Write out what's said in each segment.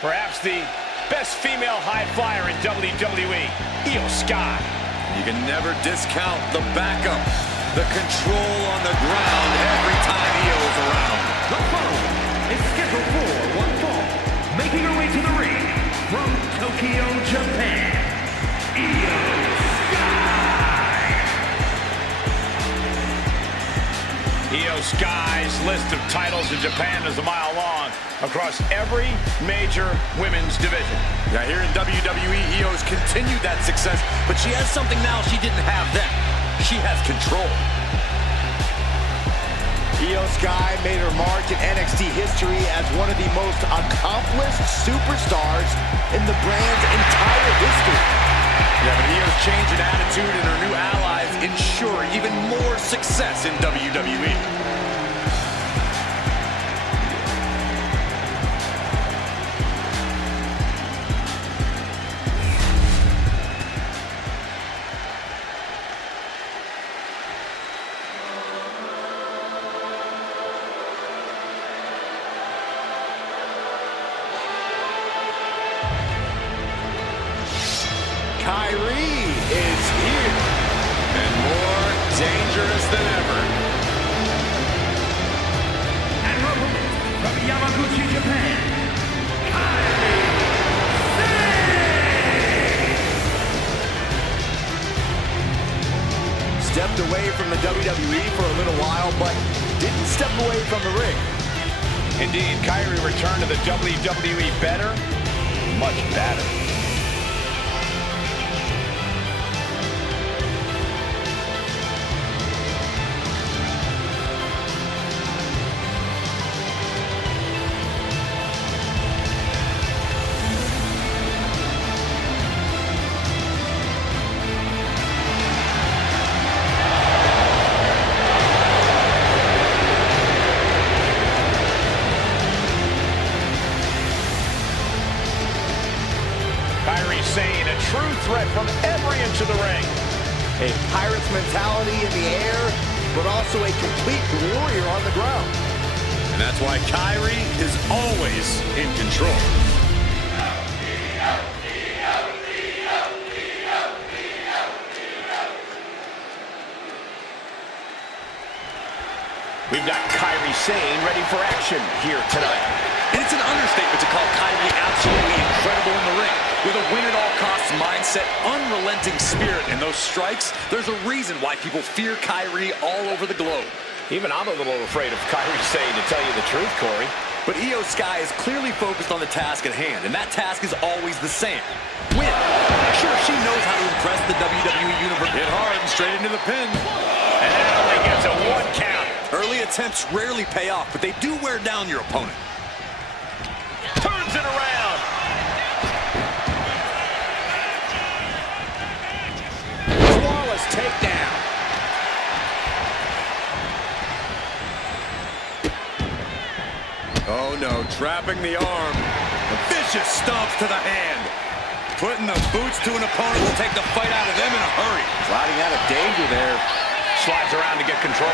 Perhaps the best female high flyer in WWE, Io Sky. You can never discount the backup, the control on the ground every time Io's around. The following is scheduled for one fall, making her way to the ring from Tokyo, Japan, Io Sky. Io Sky's list of titles in Japan is a mile long across every major women's division. Yeah, here in WWE, Io's continued that success, but she has something now she didn't have then. She has control. Io Sky made her mark in NXT history as one of the most accomplished superstars in the brand's entire history. Yeah, but Io's change in attitude and her new allies ensure even more success in WWE. Kyrie is here. And more dangerous than ever. And her opponent from Yamaguchi, Japan, Kyrie Sane. Stepped away from the WWE for a little while, but didn't step away from the ring. Indeed, Kyrie returned to the WWE better, much better. Sane, a true threat from every inch of the ring. A Pirate's mentality in the air, but also a complete warrior on the ground. And that's why Kyrie is always in control. We've got Kyrie Sane ready for action here tonight. And it's an understatement to call Kyrie absolutely incredible in the ring. With a win-at-all-costs mindset, unrelenting spirit, and those strikes, there's a reason why people fear Kyrie all over the globe. Even I'm a little afraid of Kyrie Sane, to tell you the truth, Corey. But Io Sky is clearly focused on the task at hand, and that task is always the same. Win. Sure, she knows how to impress the WWE Universe. Hit hard and straight into the pin. And that only gets a one count. Early attempts rarely pay off, but they do wear down your opponent. Turns it around. Flawless takedown. Oh no, trapping the arm. Vicious stomps to the hand. Putting the boots to an opponent will take the fight out of them in a hurry. Sliding out of danger there. Slides around to get control.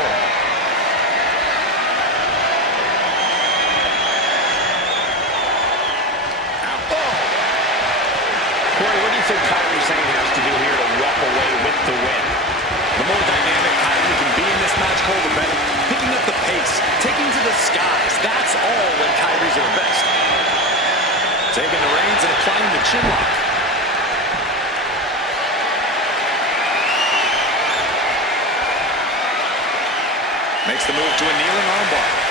Corey, what do you think Kyrie Sane has to do here to walk away with the win? The more dynamic Kyrie can be in this match, Cole, the better. Picking up the pace, taking to the skies, that's all when Kyrie's at her best. Taking the reins and applying the chin lock. Makes the move to a kneeling armbar.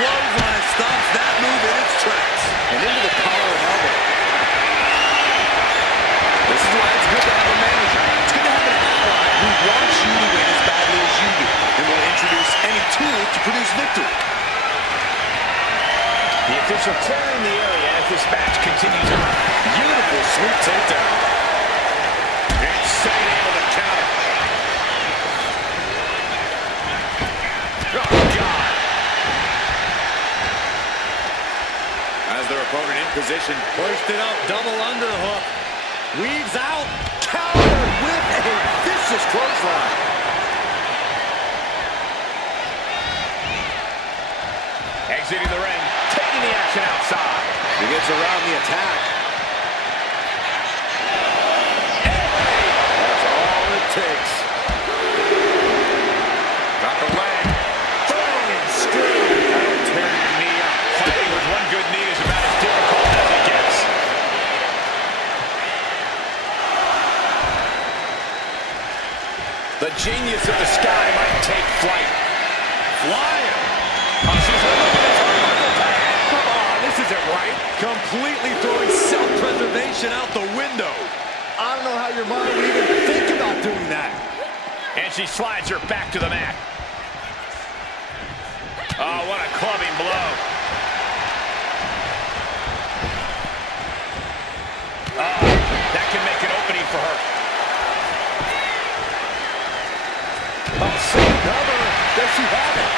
Clothesline stops that move in its tracks. And into the collar and elbow. This is why it's good to have a manager. It's good to have an ally who wants you to win as badly as you do and will introduce any tool to produce victory. The official clearing the area as this match continues on. Beautiful sweep takedown. position. Pushed it up, double underhook. Weaves out. Counter with a vicious clothesline. Exiting the ring, taking the action outside. He gets around the attack. That's all it takes. Got the leg. Flying screw. That'll tear your knee up. Fighting with one good knee is about as difficult as it gets. The genius of the sky might take flight. Flying. Oh, she's looking at her. Come on, this isn't right. Completely throwing self-preservation out the window. I don't know how your mind would even think about doing that. And she slides her back to the mat. Oh, what a clubbing blow. Oh, that can make an opening for her. Oh, see another. Does she have it?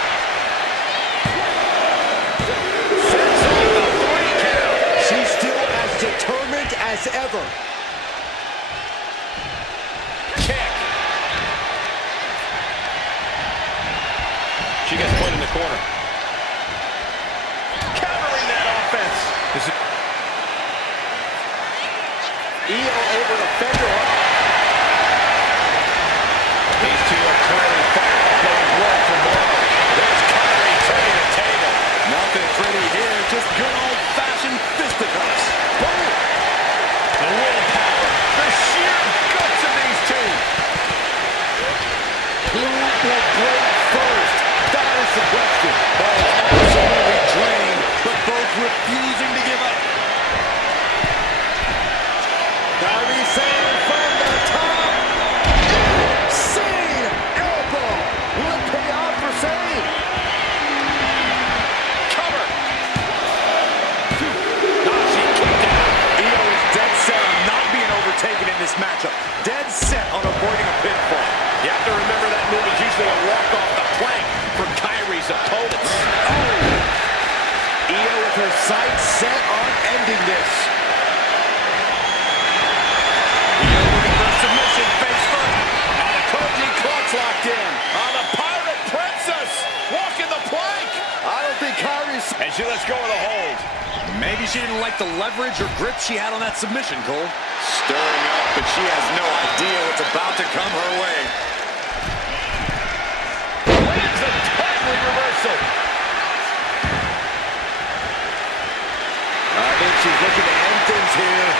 Sends off the 3 count. She's still as determined as ever. Kick. She gets put in the corner. Countering that offense. This is Io able to fend her off. These two are clearly fired up, going blood for blood. There's Kyrie turning the table. Nothing pretty here, just good old-fashioned fisticuffs. Boom! The willpower, the sheer guts of these two. Who will break first? That is the question. Both absolutely drained, but both refusing to give up. Kyrie saying from the top. Insane elbow. Will it pay off for Sane? Cover. She kicked out. Io is dead set on not being overtaken in this matchup. Dead set on avoiding a pinfall. You have to remember that move is usually a walk off the plank for Kyrie's opponents. Io with her sights set on ending this. Io looking for a submission face first. And the Koji clutch locked in. The Pirate Princess walking the plank. I don't think Kyrie's... And she lets go of the hold. Maybe she didn't like the leverage or grip she had on that submission, Cole. Stirring up, but she has no idea what's about to come her way. Lands a timely reversal. I think she's looking to end things here.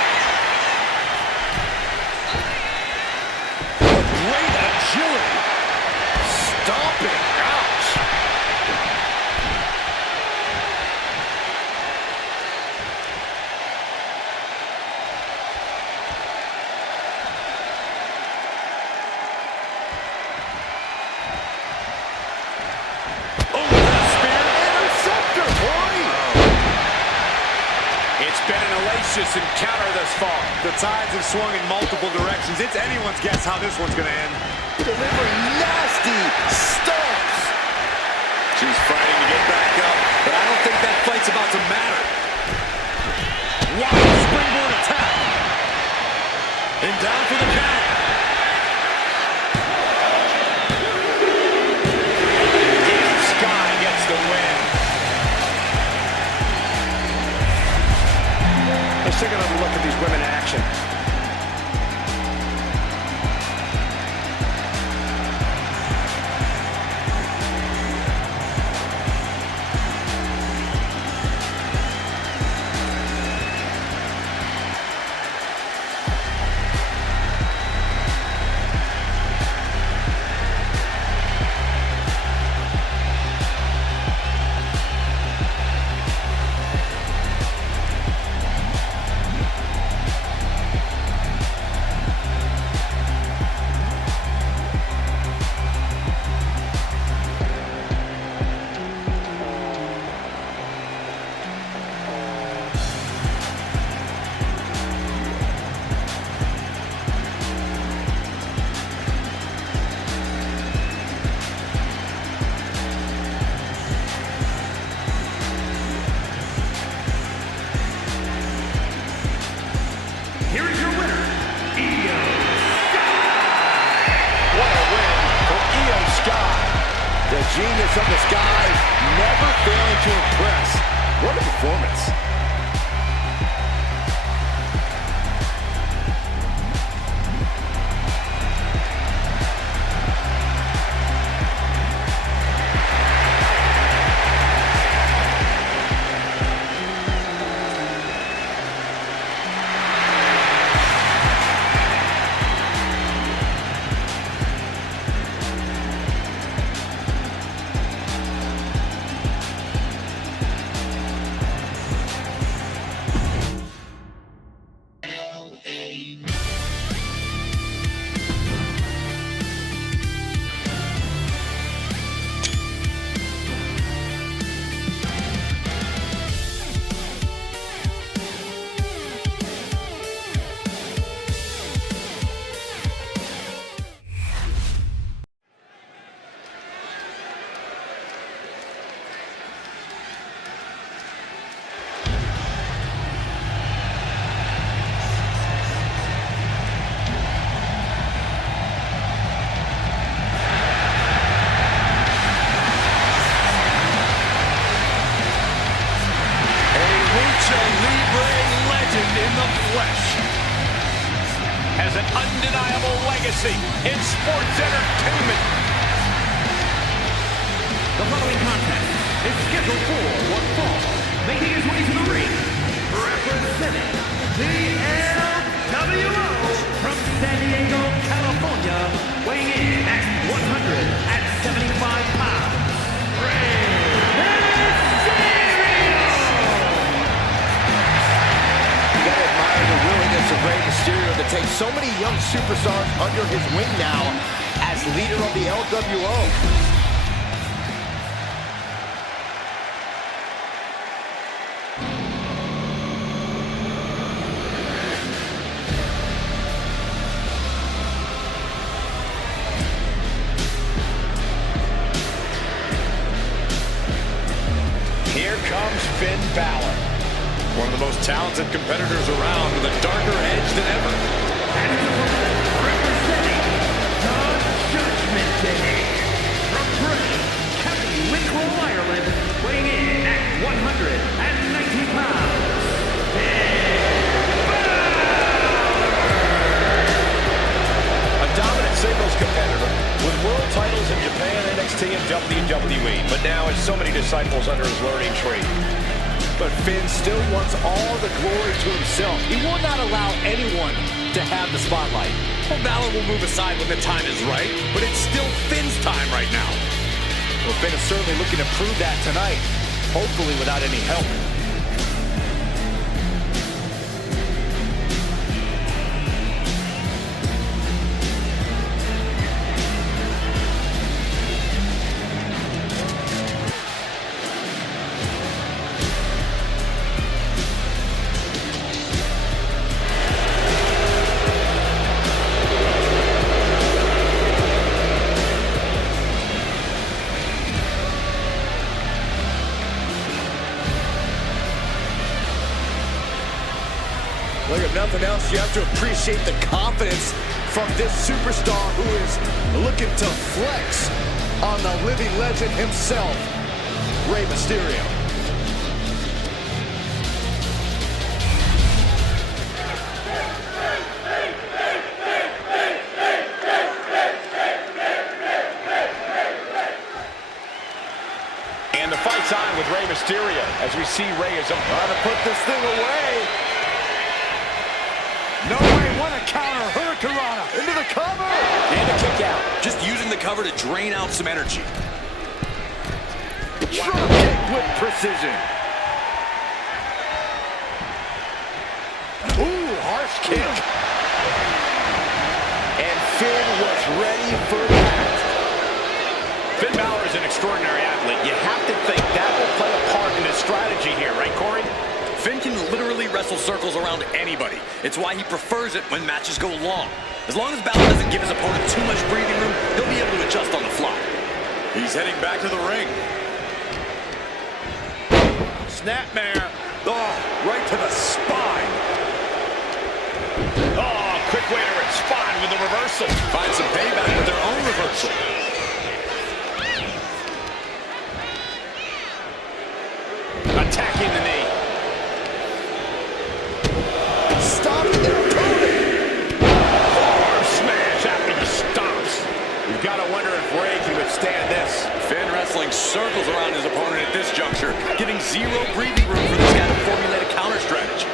Great agility. Stomping. Ouch. Interceptor, boy. It's been an hellacious encounter thus far. The tides have swung in multiple directions. It's anyone's guess how this one's going to end. Delivering nasty stomps. She's fighting to get back up, but I don't think that fight's about to matter. Wild springboard attack. And down for the count. Sky gets the win. Let's take another look at these women in action. here is your winner, Io Sky. What a win for Io Sky. The genius of the Sky never failing to impress. What a performance. Has an undeniable legacy in sports entertainment. The following contest is scheduled for one fall. Making his way to the ring, representing the LWO from San Diego, California, weighing in at 175 pounds, Rey of Rey Mysterio to take so many young superstars under his wing now as leader of the LWO. Here comes Finn Balor. One of the most talented competitors around with a darker edge than ever. representing the Judgment Day from Bray, County Wicklow, Ireland, weighing in at 190 pounds, A dominant singles competitor with world titles in Japan, NXT, and WWE, but now has so many disciples under his learning tree. But Finn still wants all the glory to himself. He will not allow anyone to have the spotlight. Well, Balor will move aside when the time is right, but it's still Finn's time right now. Well, Finn is certainly looking to prove that tonight, hopefully without any help. Look, if nothing else, you have to appreciate the confidence from this superstar who is looking to flex on the living legend himself, Rey Mysterio. And the fight's on with Rey Mysterio as we see Rey is trying to put this thing away. No way, what a counter, Hurricanrana, into the cover! And a kick out, just using the cover to drain out some energy. Drop kick with precision. Ooh, harsh kick. And Finn was ready for that. Finn Balor is an extraordinary athlete. You have to think that will play a part in his strategy here, right, Corey? Finn can literally wrestle circles around anybody. It's why he prefers it when matches go long. As long as Balor doesn't give his opponent too much breathing room, he'll be able to adjust on the fly. He's heading back to the ring. Snapmare. Oh, right to the spine. reversal. Find some payback with their own reversal. Attacking the knee. Stopping their opponent. Arm smash after the stomps. You've got to wonder if Ray can withstand this. Finn wrestling circles around his opponent at this juncture, giving zero breathing room for this guy to formulate a counter strategy.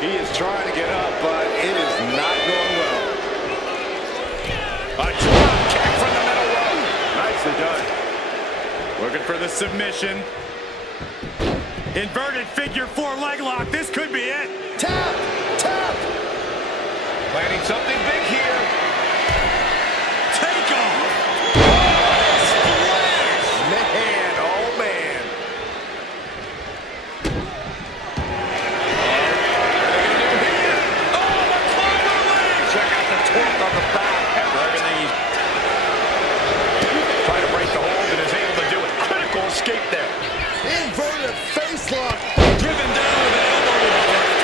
He is trying to get up, but it is not going well. A drop kick from the middle rope. Nicely done. Looking for the submission. Inverted figure four leg lock. This could be it. Tap! Tap! Planning something big here. Take off. Splash! Man, oh man. Check out the torque on the back. After everything he's trying to break the hold and is able to do it. Critical escape there. Inverted face lock. Driven down with an elbow to the left.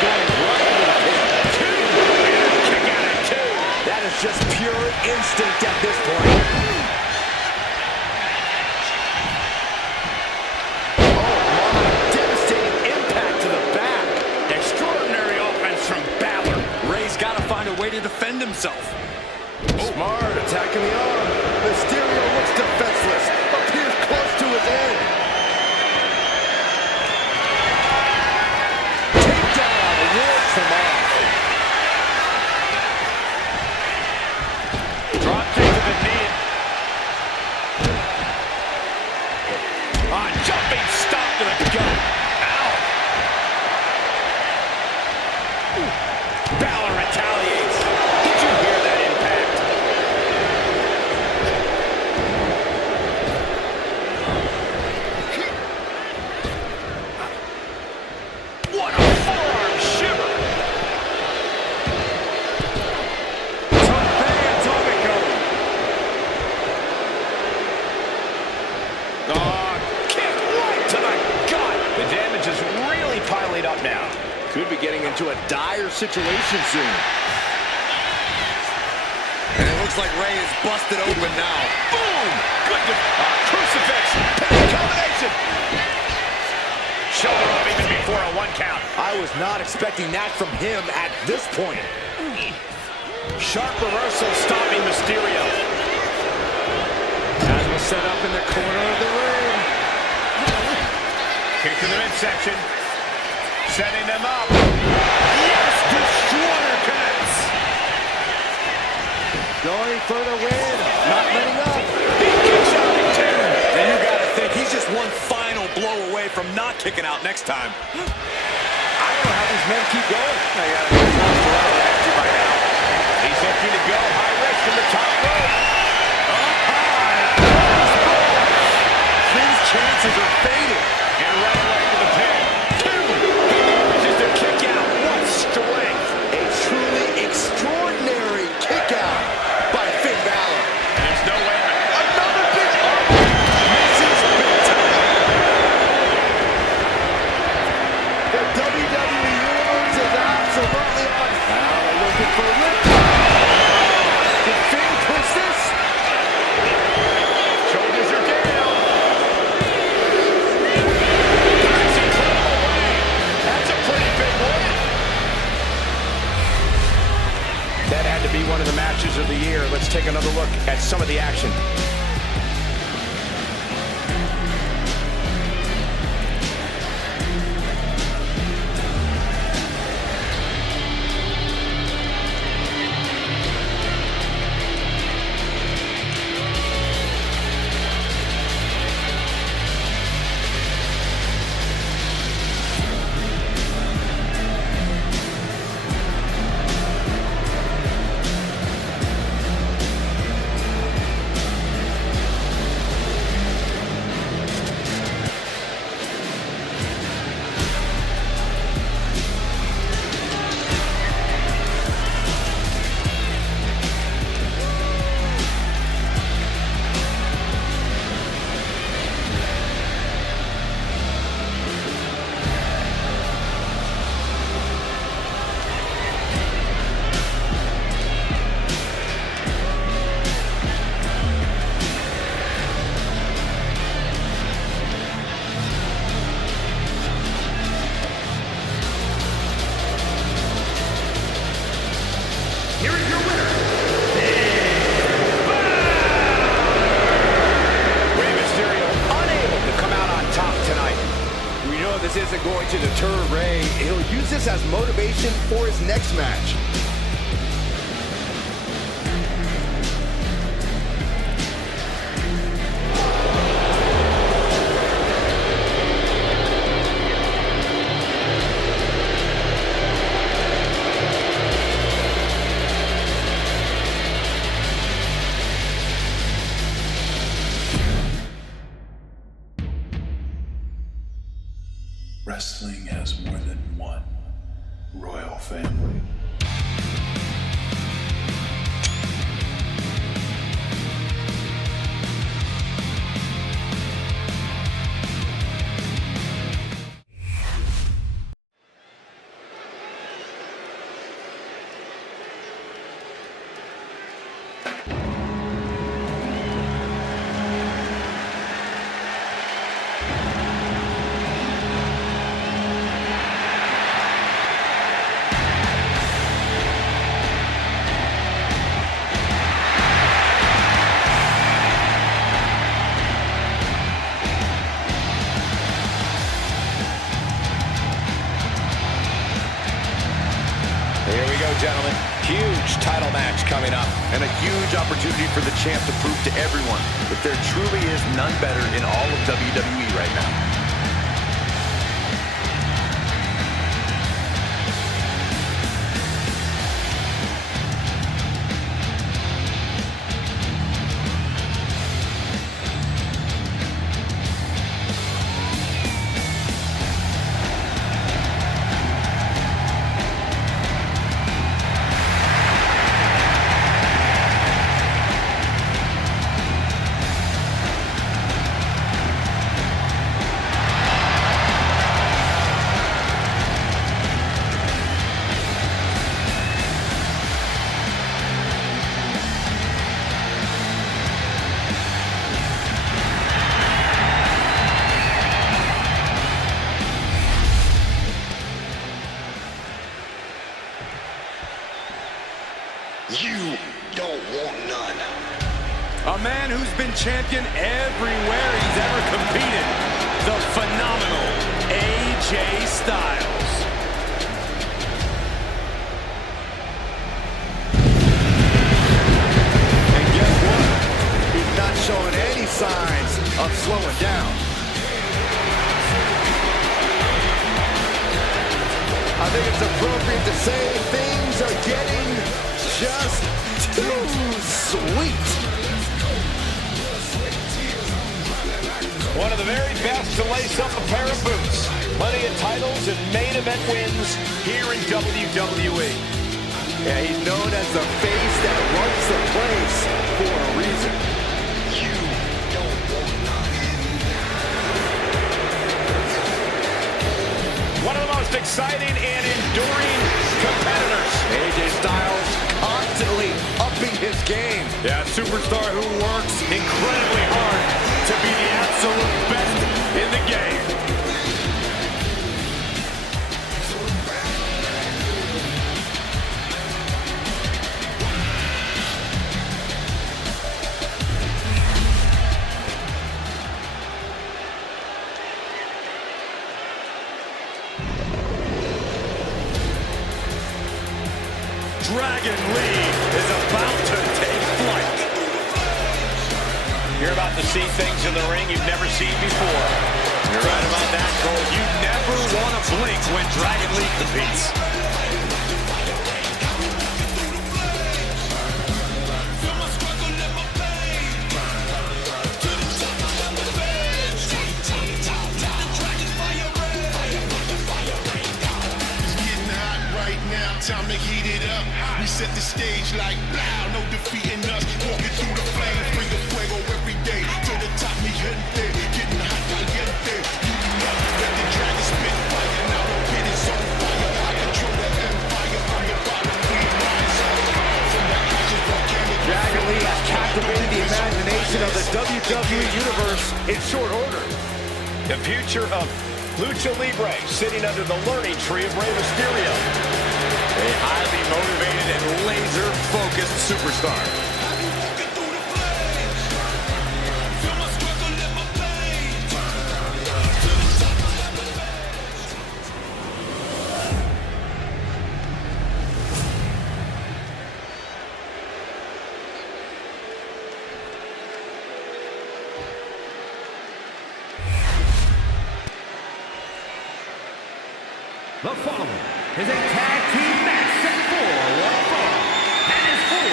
Going right into the pin. Two. And a kick out at two. That is just pure instinct at this point. Oh my, devastating impact to the back. Extraordinary offense from Balor. Ray's got to find a way to defend himself. Smart, attacking the arm. Mysterio looks defenseless. Appears close to his end. Takedown, wards him off. Drop kick to the knee. Jumping stop to the gut. Ow. Balor retaliates. Did you hear that impact? What a forearm shiver. Atomico. Kick right to the gut. The damage is really piling up now. Could be getting into a dire situation soon. And it looks like Ray is busted open now. Boom! Good crucifix. Penny combination. Shoulder up even before a one count. I was not expecting that from him at this point. Sharp reversal stopping Mysterio. As was set up in the corner of the ring. Kick to the midsection. Setting them up. Yes! Destroyer connects. Going for the win. Not letting up. He kicks out at two. And you got to think he's just one final blow away from not kicking out next time. I don't know how these men keep going. They got to be close to running empty by now. He's looking to go. High risk from the top rope. Up high. Finn's chances are fading. And right away to the pin. Two. He manages to kick out. What strength. A truly extraordinary kick out by Finn Balor. There's no way. Another big misses big time. The WWE Universe is absolutely on. Now they're looking for a rip. Did Finn push this? Shoulders are down. That's incredible way. That's a pretty big win. That had to be one of the matches of the year. Let's take another look at some of the action. This isn't going to deter Rey. He'll use this as motivation for his next match. Wrestling has more than one royal family. Here we go, gentlemen. Huge title match coming up. And a huge opportunity for the champ to prove to everyone that there truly is none better in all of WWE right now. You don't want none. A man who's been champion everywhere he's ever competed. The phenomenal AJ Styles. And guess what? He's not showing any signs of slowing down. I think it's appropriate to say things are getting just too sweet. One of the very best to lace up a pair of boots. Plenty of titles and main event wins here in WWE. Yeah, he's known as the face that runs the place for a reason. You don't want none. One of the most exciting and enduring competitors. AJ Styles constantly upping his game. Yeah, a superstar who works incredibly hard to be the absolute best in the game. Dragon Lee is about to take flight. You're about to see things in the ring you've never seen before. You're right about that, Cole. You never want to blink when Dragon Lee competes. Time to heat it up. We set the stage like blow, no defeating us. Walking through the flames, bring the fuego every day. To the top, mi gente, getting hot caliente. You know that the dragon spit fire. Now the pit is on fire. I control the empire. I'm the bottom, we rise up. From the ashes, volcanic. Dragon Lee has captivated the imagination of the WWE Universe in short order. The future of Lucha Libre sitting under the learning tree of Rey Mysterio. A highly motivated and laser-focused superstar. The following is a tag team match set for one fall and is for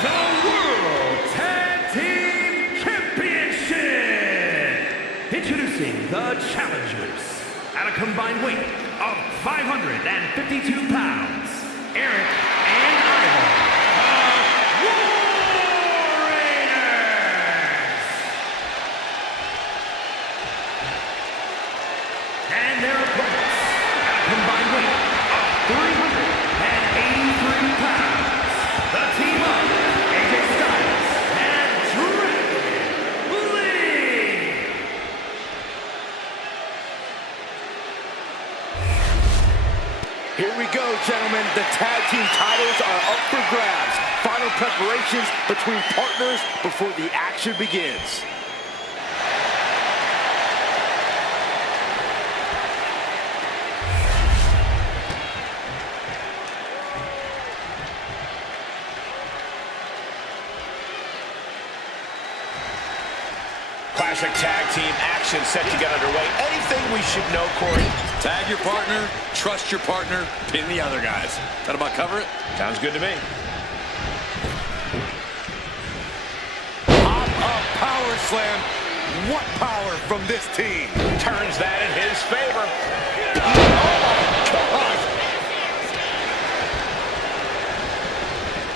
the World Tag Team Championship. Introducing the challengers at a combined weight of 552 pounds, Eric and Ivar, the War Raiders. And their opponents at a combined weight of 383 pounds, the team of AJ Styles and Dragon Lee. Here we go, gentlemen. The tag team titles are up for grabs. Final preparations between partners before the action begins. Classic tag team action set to get underway. Anything we should know, Corey? Tag your partner, trust your partner, pin the other guys. That about cover it? Sounds good to me. Pop-up power slam. What power from this team? Turns that in his favor.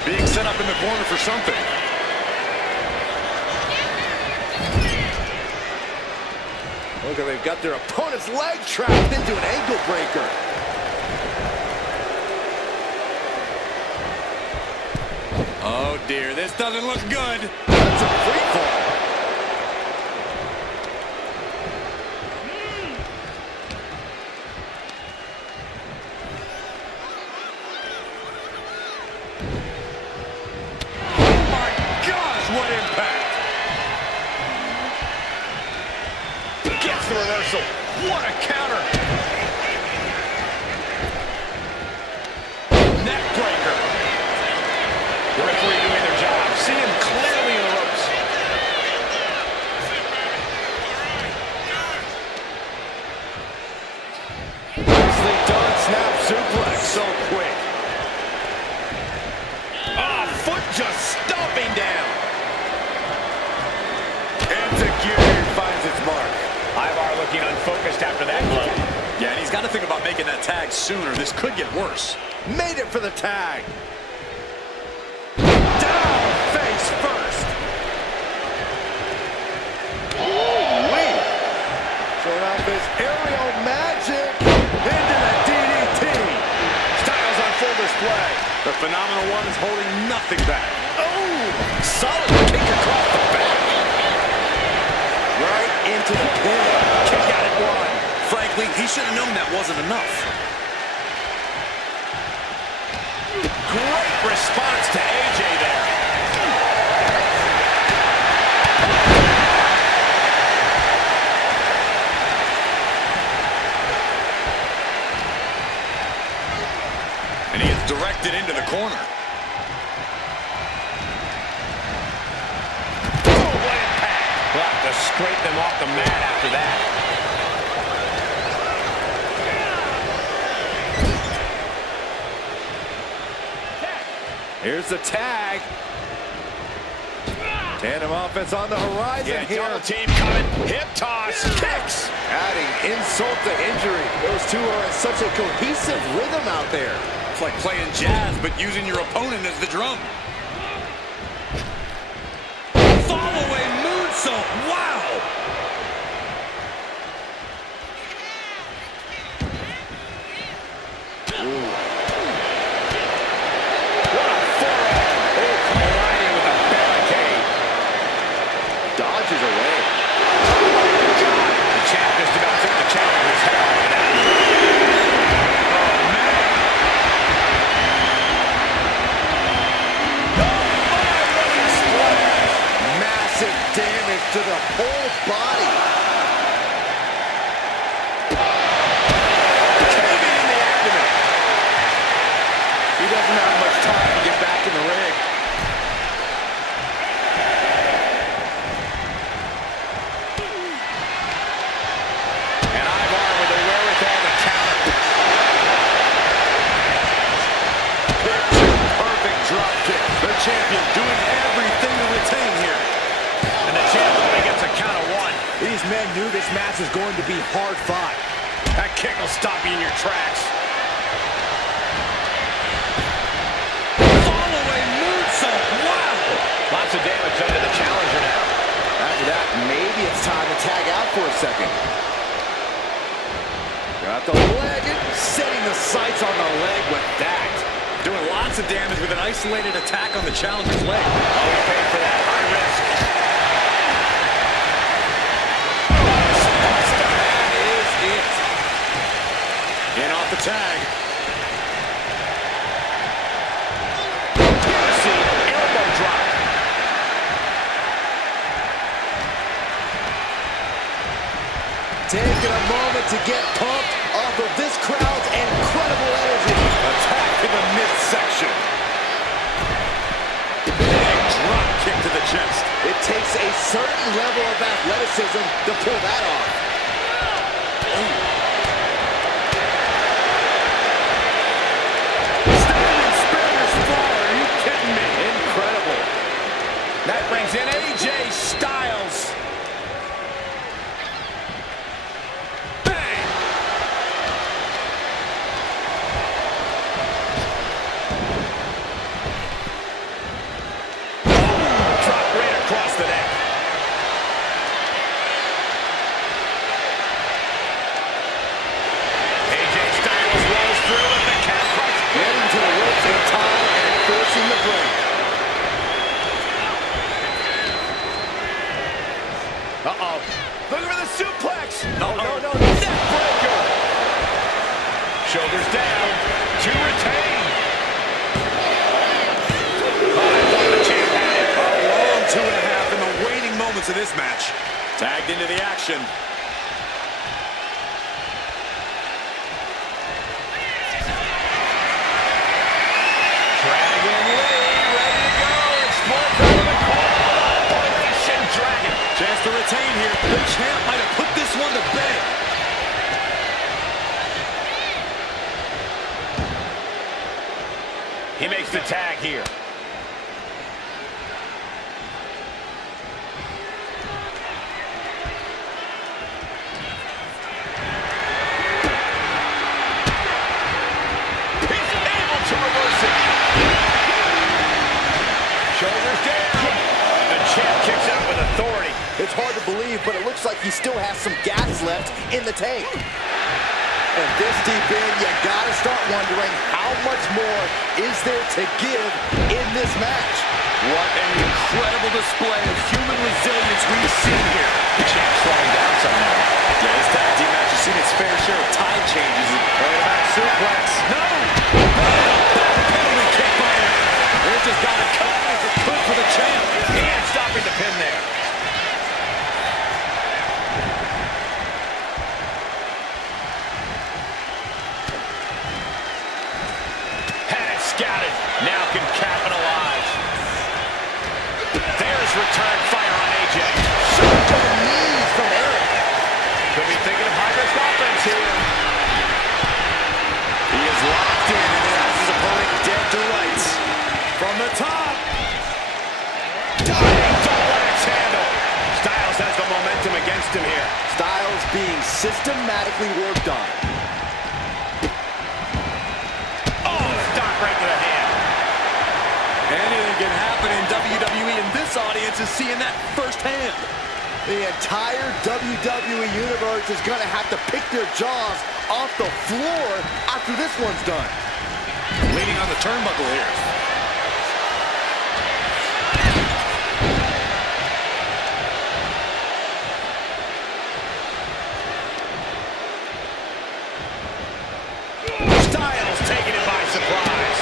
Being set up in the corner for something. Look, they've got their opponent's leg trapped into an ankle breaker. Oh dear, this doesn't look good. That's a free fall. Oh my gosh, what impact! Gets the reversal. What a counter. Neck breaker. The referee doing their job. See him clearly in the ropes. Nicely done. Snap suplex. So quick. Foot just stomping down. Executed finds its mark. Ivar looking unfocused after that blow. Yeah, and he's got to think about making that tag sooner. This could get worse. Made it for the tag. Down face first. Ooh-wee. Showing off his aerial magic into the DDT. Styles on full display. The Phenomenal One is holding nothing back. Oh, solid kick across the back. Right into the pin. Kick out at one. Frankly, he should have known that wasn't enough. Great response to AJ there. And he is directed into the corner. Oh, what impact. We'll have to scrape them off the mat after that. Here's the tag. Tandem offense on the horizon Yeah, here. double team coming. Hip toss. Kicks. Adding insult to injury. Those two are in such a cohesive rhythm out there. It's like playing jazz, but using your opponent as the drum. Follow-away moonsault. Wow! Colliding with a barricade. Dodges away. The champ just about took the challenger's head off of that. Oh, man. Oh, my, what a splash. Massive damage to the whole knew this match was going to be hard fought. That kick will stop you in your tracks. Follow-away moonsault. Wow. Lots of damage done to the challenger now. After that, maybe it's time to tag out for a second. Got the leg and setting the sights on the leg with that. Doing lots of damage with an isolated attack on the challenger's leg. Oh, he paid for that. High risk. That is it. In off the tag. Piercing elbow drop. Taking a moment to get pumped off of this crowd's incredible energy. Attack to the midsection. Big drop kick to the chest. It takes a certain level of athleticism to pull that off. Standing spears far. Are you kidding me? Incredible. That brings in AJ Styles. Bang! Drop right across the neck. AJ Styles rolls through with the calf crush. Getting to the ropes in time and forcing the break. Uh-oh. Looking for the suplex. No, Neck breaker. Shoulders down to retain. Oh, I thought the champ had it. A long 2.5 in the waning moments of this match. Tagged into the action. Dragon Lee, ready to go. Explodes out of the corner. Operation Dragon. Chance to retain here. The champ might have put this one to bed. He makes the tag here. He's able to reverse it. Shoulders down. The champ kicks out with authority. It's hard to believe, but it looks like he still has some gas left in the tank. And this deep in, you gotta start wondering how much more is there to give in this match. What an incredible display of human resilience we've seen here. The champ's slowing down somehow. Yeah, this tag team match has seen its fair share of tide changes. Back suplex. No! Penalty kick by him. This has got to come as it could for the champ. He ain't stopping the pin there. Had it scouted. Now can capitalize. There's return fire on AJ. Shotgun knees from Eric. Could be thinking of high-risk offense here. He is locked in and has his opponent dead to rights. From the top. Diving double axe handle. Styles has the momentum against him here. Styles being systematically worked on. Oh, stop right to the hand. Anything can happen in WWE, and this audience is seeing that firsthand. The entire WWE Universe is going to have to pick their jaws off the floor after this one's done. Leaning on the turnbuckle here. Styles taking it by surprise.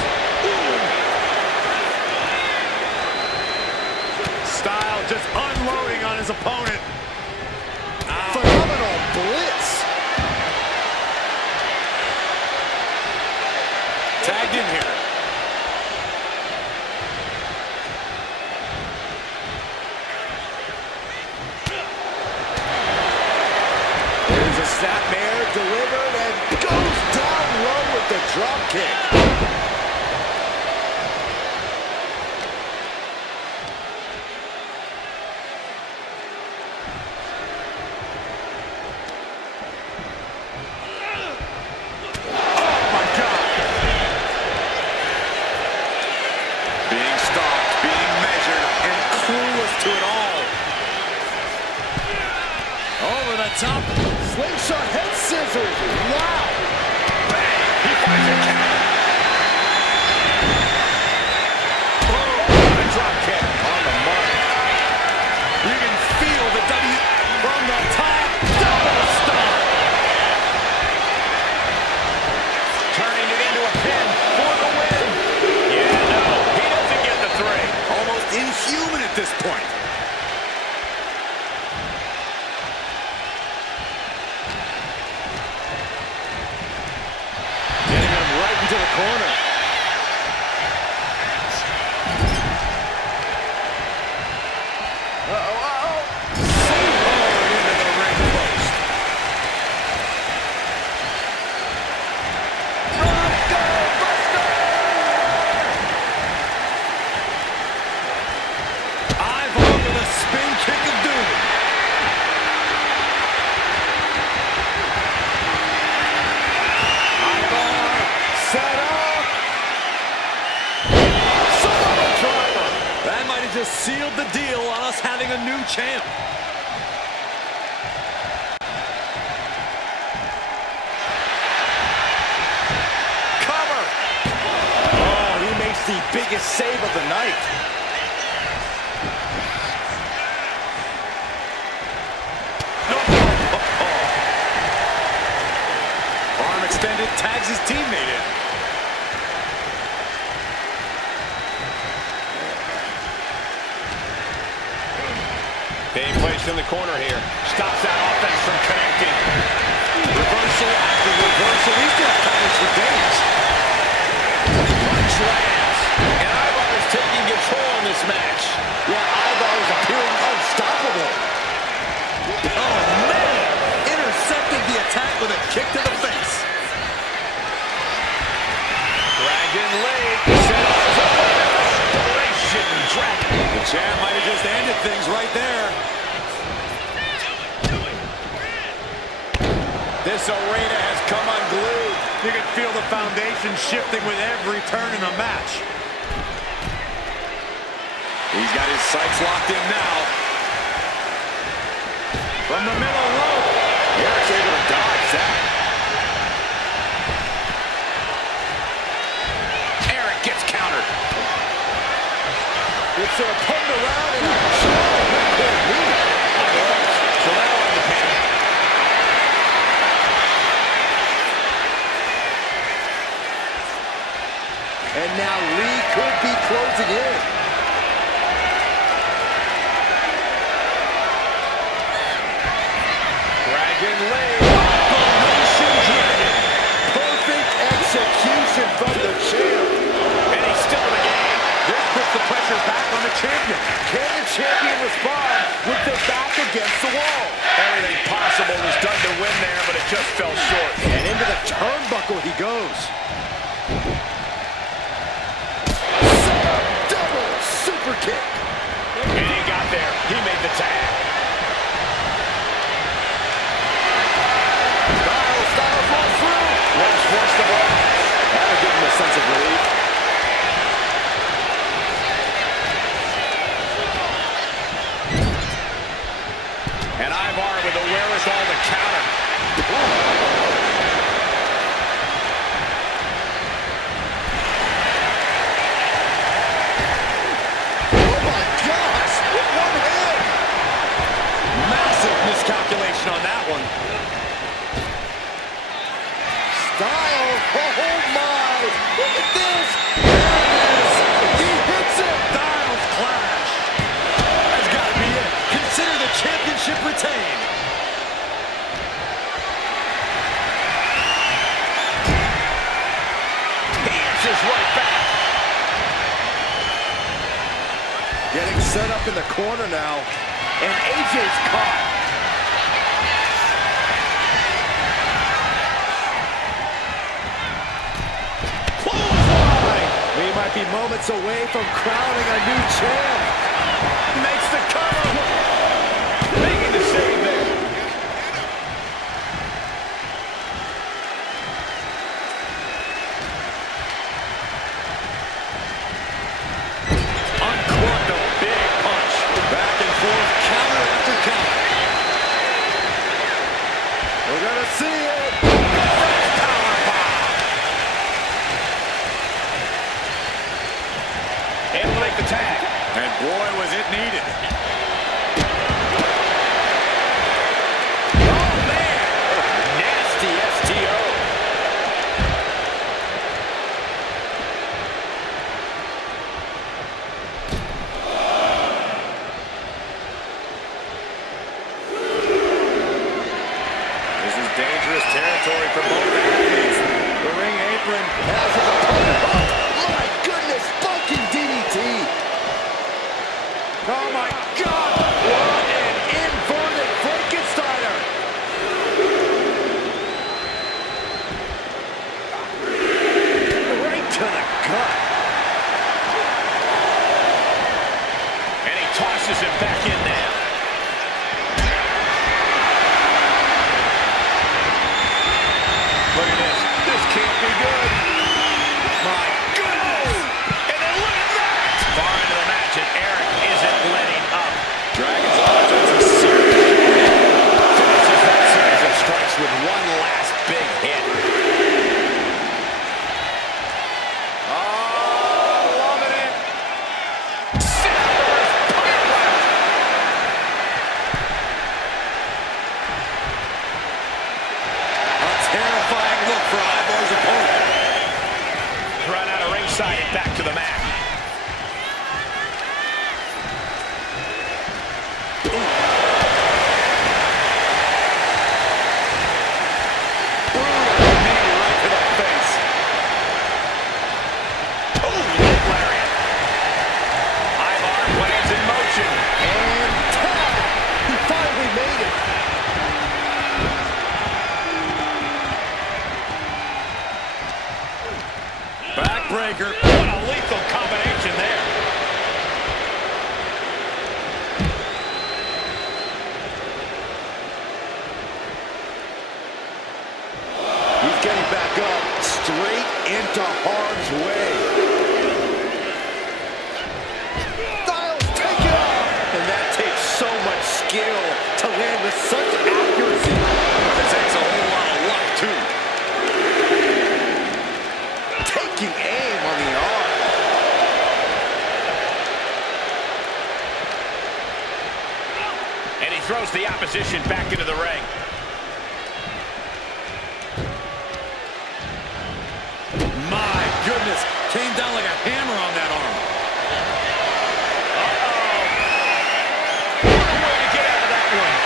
Styles just unloading on his opponent. Phenomenal blitz. Tagged in here. There's a snapmare delivered and goes down low with the drop kick. into the corner. Just sealed the deal on us having a new champ. Cover. Oh, he makes the biggest save of the night. Arm extended, tags his teammate in. Being placed in the corner here. Stops that offense from connecting. Reversal after reversal. These two have comments for days. Punch lands. And Ivar is taking control in this match. Yeah, Ivar is appearing unstoppable. Oh, man! Intercepted the attack with a kick to the face. Dragon leg. Set up desperation. Dragon. The champ might have just ended things right there. This arena has come unglued. You can feel the foundation shifting with every turn in the match. He's got his sights locked in now. From the middle rope. Eric's able to dodge that. Eric gets countered. It's turned around and a So now on the pin. And now Lee could be closing in. Dragon leg. Operation Dragon. Perfect execution from the champ. And he's still in the game. This puts the pressure back on the champion. Can the champion respond with their back against the wall? Everything possible was done to win there, but it just fell short. And into the turnbuckle he goes. Set up double super kick. And he got there. He made the tag. Styles rolls through. Rose forced the ball. That'll give him a sense of relief. And Ivar with the wherewithal to counter. Oh my gosh! With one hand! Massive miscalculation on that one. Styles! Oh my! Look at this! There it is! He hits it! Styles clash. That's got to be it. Consider the championship retained. He answers right back. Getting set up in the corner now. And AJ's caught. Clothesline. We might be moments away from crowning a new champ. Makes the cover. Making the save there. Uncorked a big punch. Back and forth, counter after counter. We're gonna see it. Power bomb. Able to make the tag. And boy, was it needed. subsided back to the mat. Backbreaker. What a lethal combination there. He's getting back up, straight into harm's way. Styles, take it off! And that takes so much skill to land with such accuracy. That takes a whole lot of luck, too. Taking aim on the arm. And he throws the opposition back into the ring. My goodness, came down like a hammer on that arm. What a way to get out of that one.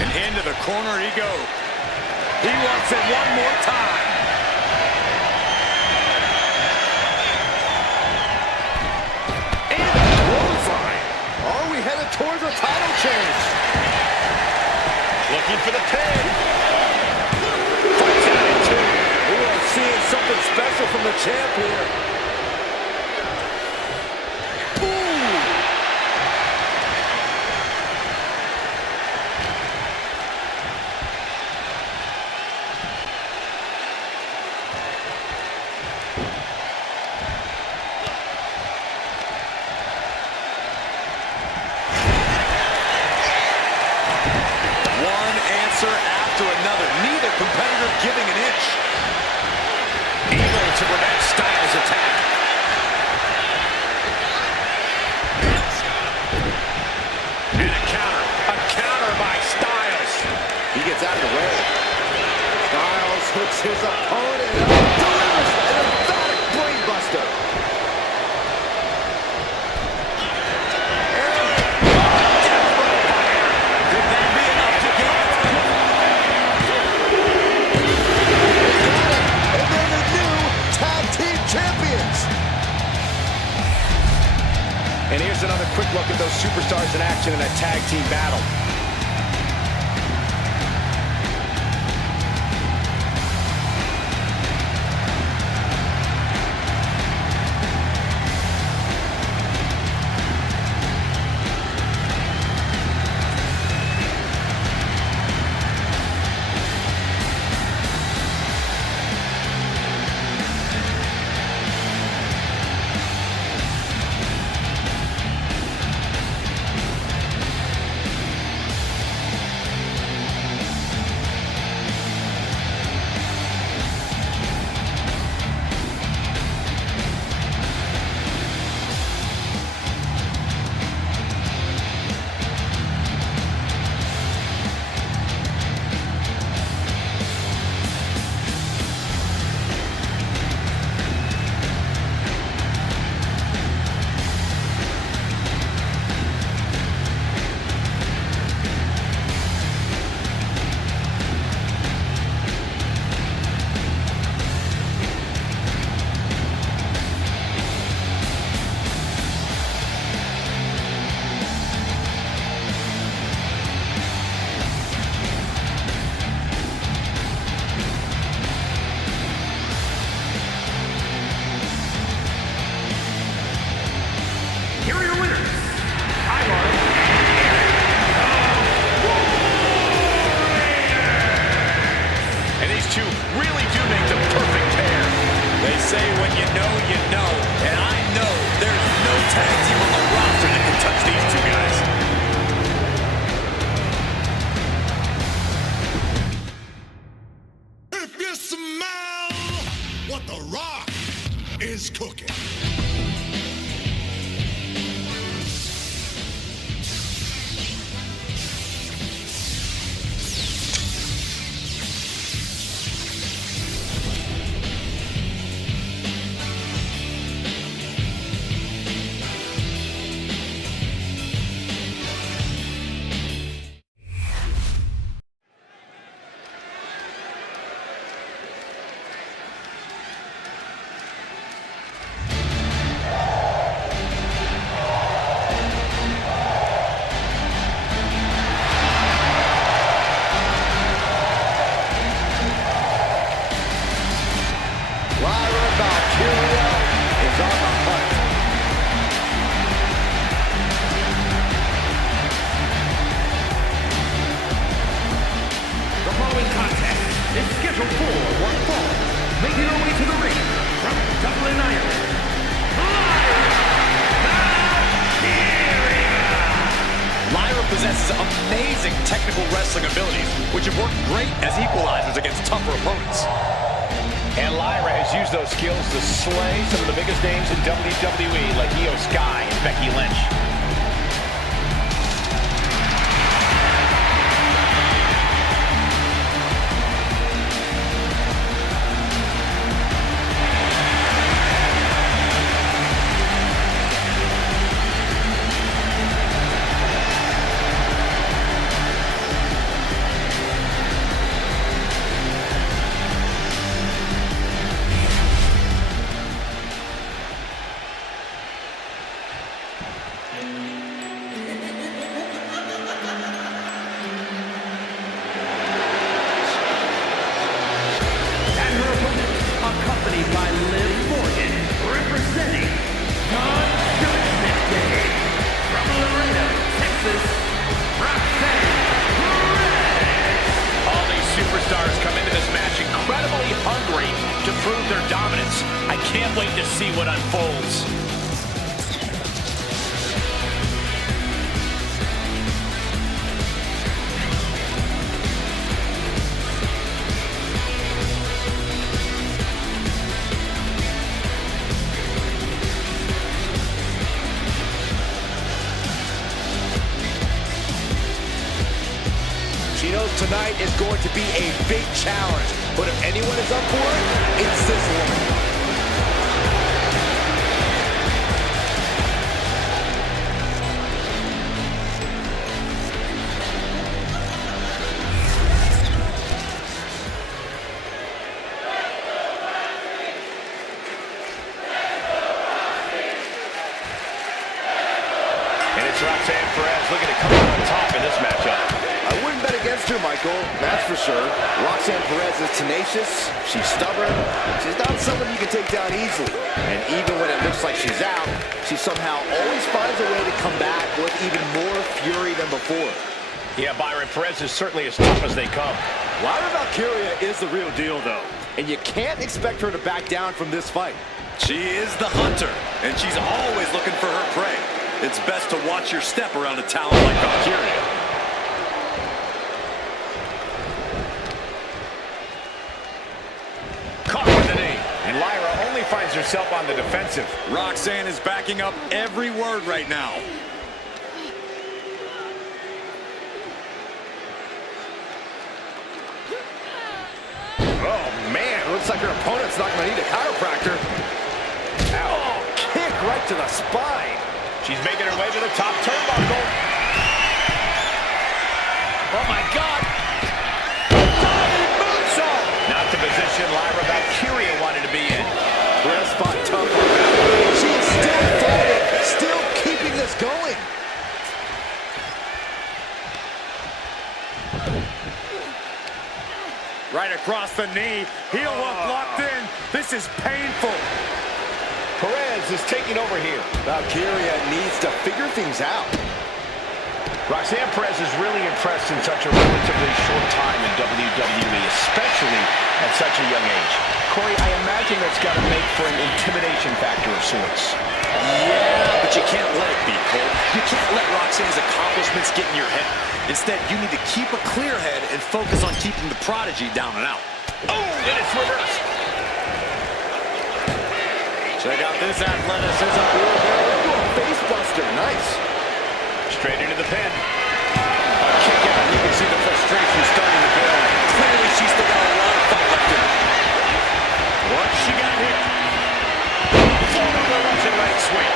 And into the corner he goes. He wants it one more time. And a clothesline. Are we headed towards a title change? Looking for the pin. Fights out in two. We are seeing something special from the champ here. After another, neither competitor giving an inch. Able to prevent Styles' attack. And a counter by Styles. He gets out of the way. Styles hooks his opponent up, delivers an emphatic brainbuster. Could that be enough to get it? And they're the new tag team champions. And here's another quick look at those superstars in action in a tag team battle. scheduled for one fall, making her way to the ring from Dublin, Ireland, Lyra possesses amazing technical wrestling abilities, which have worked great as equalizers against tougher opponents. And Lyra has used those skills to slay some of the biggest names in WWE, like Io Sky and Becky Lynch. I can't wait to see what unfolds. She knows tonight is going to be a big challenge, but if anyone is up for it, it's this woman. And it's Roxanne Perez looking to come out on top in this matchup. I wouldn't bet against her, Michael, that's for sure. Roxanne Perez is tenacious, she's stubborn, she's not someone you can take down easily. And even when it looks like she's out, she somehow always finds a way to come back with even more fury than before. Yeah, Byron, Perez is certainly as tough as they come. Lyra Valkyria is the real deal, though. And you can't expect her to back down from this fight. She is the hunter, and she's always looking for her prey. It's best to watch your step around a talent like Valkyria. Caught with the knee, and Lyra only finds herself on the defensive. Roxanne is backing up every word right now. Oh, man, looks like her opponent's not going to need a chiropractor. Oh, kick right to the spine. She's making her way to the top turnbuckle. Oh, my God. Diving moonsault. Not the position Lyra Valkyria wanted to be in. Red spot tough on that. She is still fighting, still keeping this going. Right across the knee. Heel hook locked in. This is painful. Perez is taking over here. Valkyria needs to figure things out. Roxanne Perez is really impressed in such a relatively short time in WWE, especially at such a young age. Corey, I imagine that's got to make for an intimidation factor of sorts. Yeah, but you can't let it be, Cole. You can't let Roxanne's accomplishments get in your head. Instead, you need to keep a clear head and focus on keeping the prodigy down and out. Oh, and it's reversed. Check out this athleticism. Into a face buster, nice. Straight into the pin. A kick out. You can see the frustration starting to build. Clearly, she's still got a lot of fight left in her. What's she got here? Forward Russian right sweep.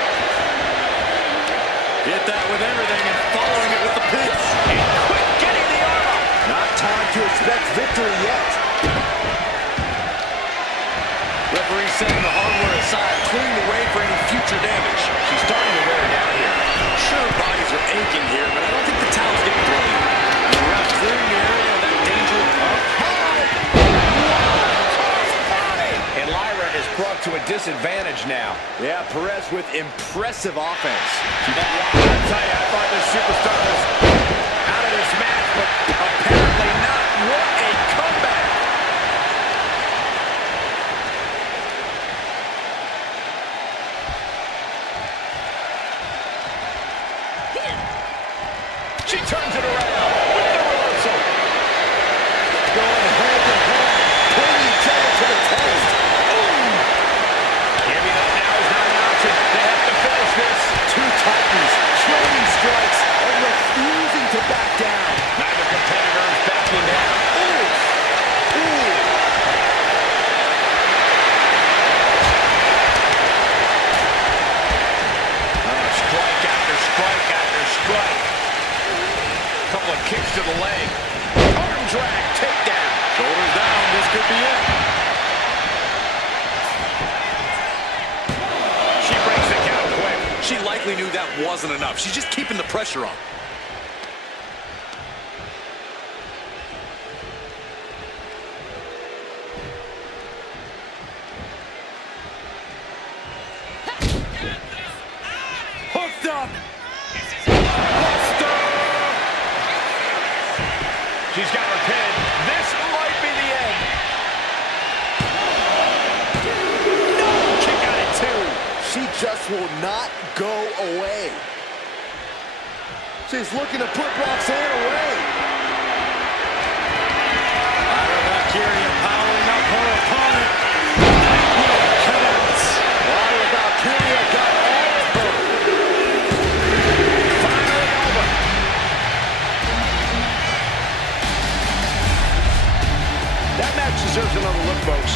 Hit that with everything and following it with the pins. And quick getting the arm up. Not time to expect victory yet. Referee setting the hardware aside, clearing the way for any future damage. She's starting to wear down here. Sure, bodies are aching here, but I don't think the towel's getting thrown. The ref clearing the area of that danger up high. And Lyra is brought to a disadvantage now. Yeah, Perez with impressive offense. I tell you, I thought this superstar was out of this match, but apparently not. What a comeback. She turns it around with the reversal. Going hand to hand, putting each other to the test. Giving up now is not an option. They have to finish this. Two titans trading strikes and refusing to back down. Neither competitor is backing down. Strike after strike after strike. A couple of kicks to the leg. Arm drag, takedown. Shoulders down, this could be it. She breaks the count quick. She likely knew that wasn't enough. She's just keeping the pressure on. Hooked up. She's got her pin. This might be the end. No! Kick out at two. She just will not go away. She's looking to put Roxanne away. Lyra Valkyria powering up her opponent. Nightmare connects. Lyra Valkyria got all of her. Finally over. That match deserves another look, folks.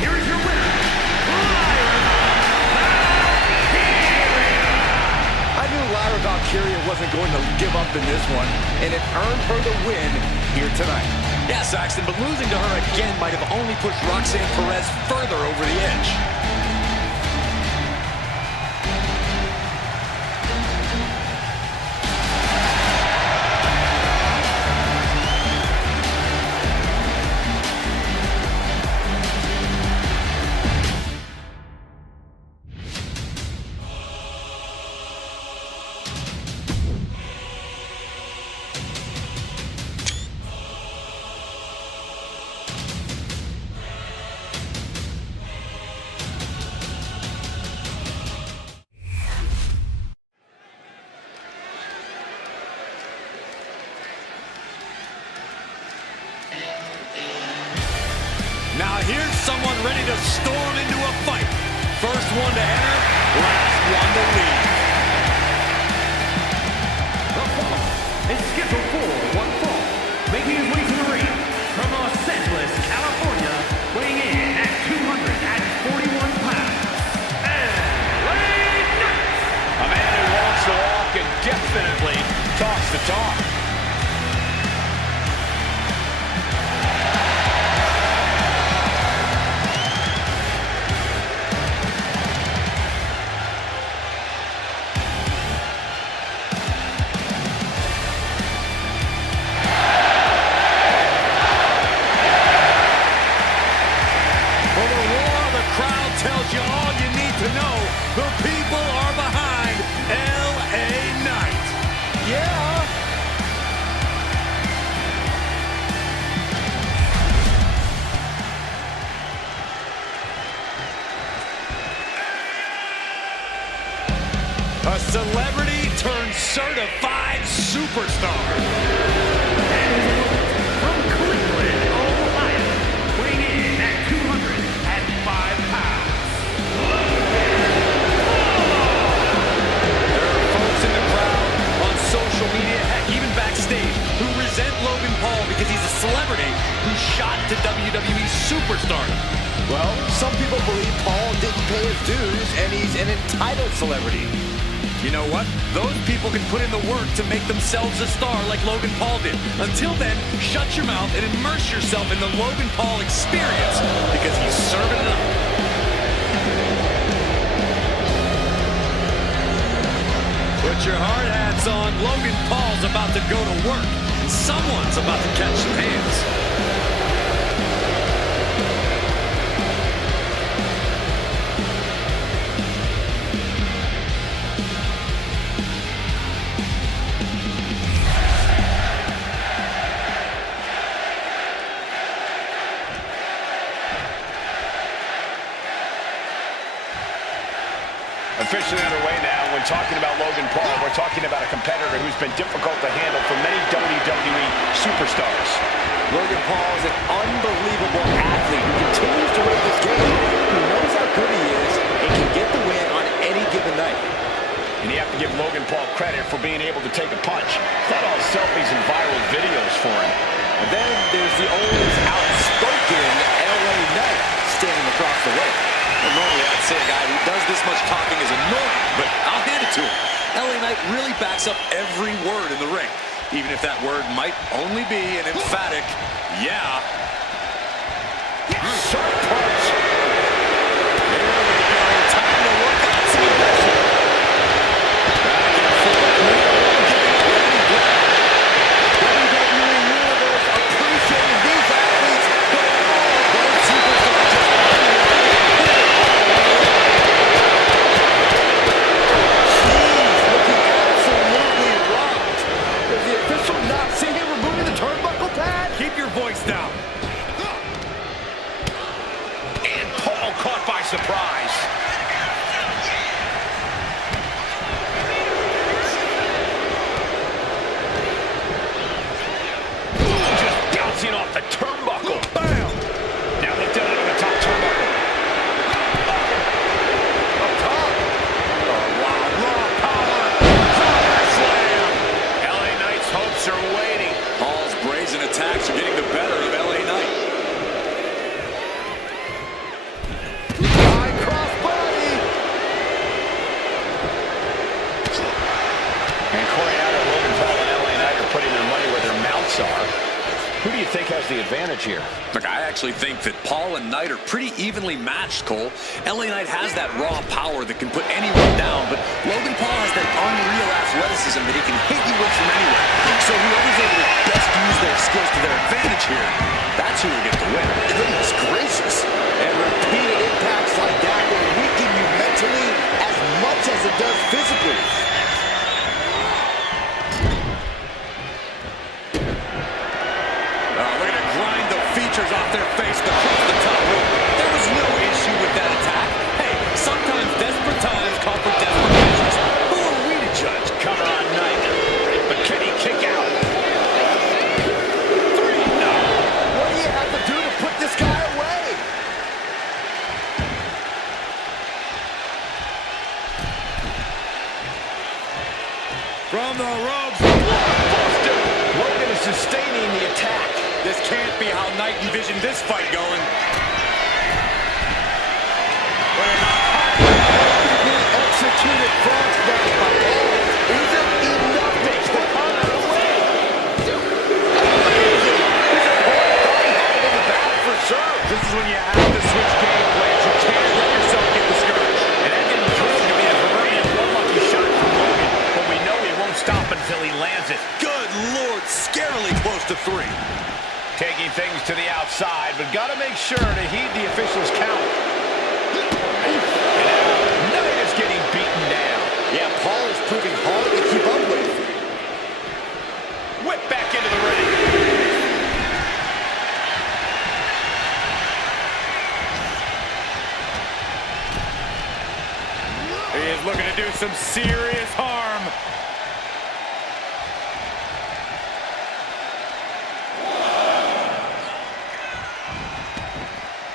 Here is your winner, I knew Lyra Valkyria wasn't going to give up in this one, and it earned her the win here tonight. Yeah, Saxton, but losing to her again might have only pushed Roxanne Perez further over the edge. Now here's someone ready to storm into a fight. First one to enter, last one to leave. The fall is scheduled for one fall, making his way to the ring from Los Angeles, California, weighing in at 241 pounds. A man who walks the walk and definitely talks the talk. For the roar of the crowd tells you all you need to know. The people are behind L.A. Knight. Yeah. A celebrity turned certified superstar. From Cleveland, Ohio, weighing in at 205 pounds. There are folks in the crowd, on social media, heck, even backstage, who resent Logan Paul because he's a celebrity who shot to WWE superstardom. Well, some people believe Paul didn't pay his dues and he's an entitled celebrity. You know what? Those people can put in the work to make themselves a star like Logan Paul did. Until then, shut your mouth and immerse yourself in the Logan Paul experience because he's serving it up. Put your hard hats on. Logan Paul's about to go to work. And someone's about to catch some hands. Officially underway now. When talking about Logan Paul, we're talking about a competitor who's been difficult to handle for many WWE superstars. Logan Paul is an unbelievable athlete who continues to win this game, who knows how good he is and can get the win on any given night. And you have to give Logan Paul credit for being able to take a punch. It's not all selfies and viral videos for him. And then there's the always outspoken LA Knight standing across the way. Well, normally I'd say a guy who does this much talking is annoying, but I'll hand it to him. LA Knight really backs up every word in the ring, even if that word might only be an emphatic, yeah. Sharp punch. There we go. Time to work on some aggression. Back and forth. WWE Universe appreciating these athletes, but both superstars just looking absolutely rocked. Does the official not see him removing the turnbuckle pad? Keep your voice down. And Paul caught by surprise. Just bouncing off the turnbuckle. Bam! Now lifted out of the top turnbuckle. Up top. Oh, wow. Raw power. Power slam. LA Knight's hopes are waiting. Paul's brazen attacks are getting the better of LA Knight. High cross body. And Corey out of Logan Paul and LA Knight are putting their money where their mouths are. Who do you think has the advantage here? Look, I actually think that Paul and Knight are pretty evenly matched, Cole. LA Knight has that raw power that can put anyone down, but Logan Paul has that unreal athleticism that he can hit you with from anywhere. So whoever's able to best use their skills to their advantage here, that's who will get the win. Goodness gracious. And repeated impacts like that will weaken you mentally as much as it does physically. Look at it grind the features off their face across the top rope. There was no issue with that attack. Hey, sometimes desperate times call for desperate measures. Who are we to judge? Cover on Knight. But can he kick out? 3, no. What do you have to do to put this guy away? From the ropes. Buster. Logan is sustaining the attack. This can't be how Knight envisioned this fight going. Executed front splash by Paul. Isn't enough to put him out of the way. Amazing. His opponent thought he had it in the bag for sure. This is when you have to switch game plans. You can't let yourself get discouraged. And that didn't prove to be a proverbial one-lucky shot from Logan. But we know he won't stop until he lands it. Good Lord, scarily close to 3. Taking things to the outside, but got to make sure to heed the official's count. And now, Knight is getting beaten down. Yeah, Paul is proving hard to keep up with. Whip back into the ring. He is looking to do some serious harm.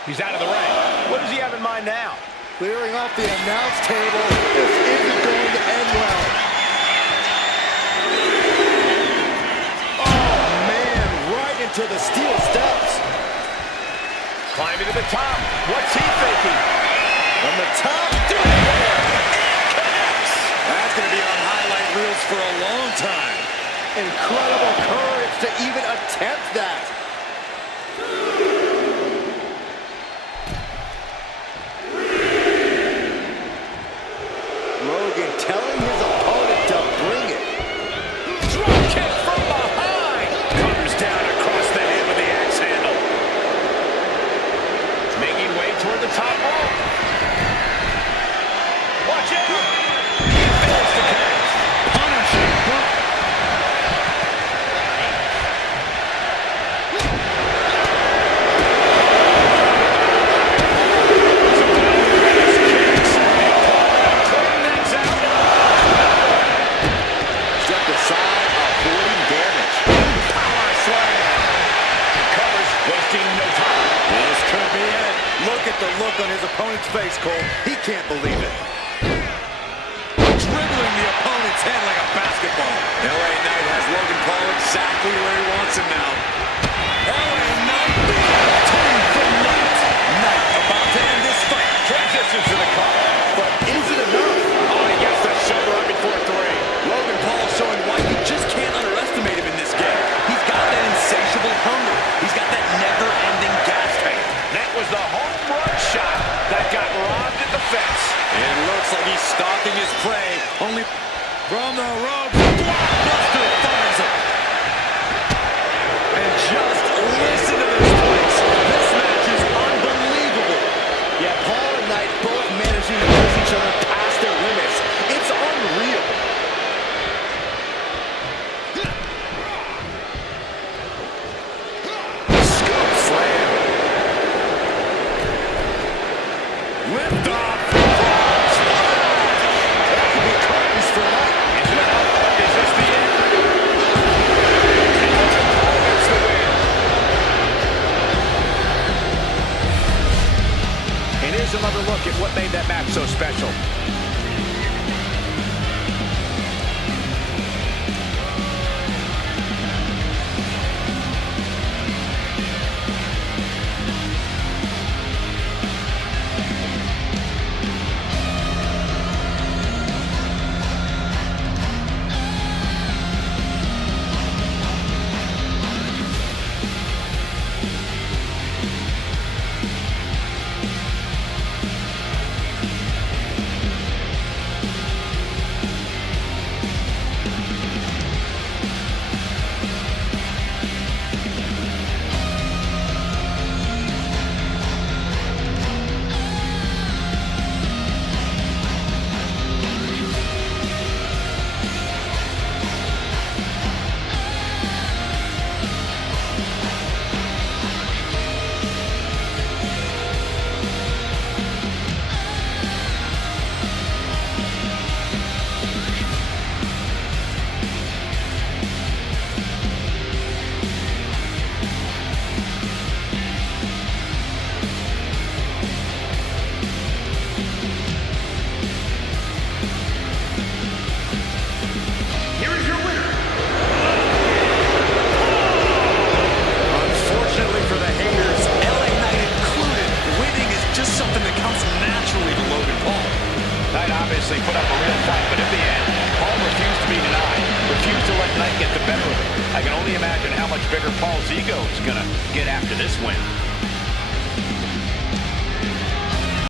He's out of the ring. What does he have in mind now? Clearing off the announce table. This isn't going to end well. Oh, man, right into the steel steps. the top. What's he thinking? From the top, through the air, and connects. That's going to be on highlight reels for a long time. Incredible courage to even attempt that. Logan telling his opponent to bring it. Drop kick from behind. Comes down across the head with the axe handle. Making way toward the top rope. Watch out! He fails to connect. Punishing. Step aside, avoiding damage. Power slam. Covers, wasting no time. This could be it. Look at the look on his opponent's face, Cole. He can't believe it. Dribbling the opponent's head like a basketball. LA Knight has Logan Paul exactly where he wants him now. LA Knight, two from Knight. Knight about to end this fight. Transition to the cover. But is it enough? Oh, he gets the shoulder up before 3. Logan Paul showing why you just can't underestimate him in this game. He's got that insatiable hunger. He's got that never-ending gas tank. That was the home run shot that got robbed at the fence. It looks like he's stalking his prey. Only from the ropes. Blockbuster finds him. And just listen to this place. This match is unbelievable. Yeah, Paul and Knight both managing to push each other past their limits. It's unreal. Scoop slam. Lift off. That could be curtains for Knight. Is it enough? Is this the end? And Logan Paul gets the win. And here's another look at what made that match so special. obviously put up a real fight, but in the end, Paul refused to be denied, refused to let Knight get the better of him. I can only imagine how much bigger Paul's ego is going to get after this win.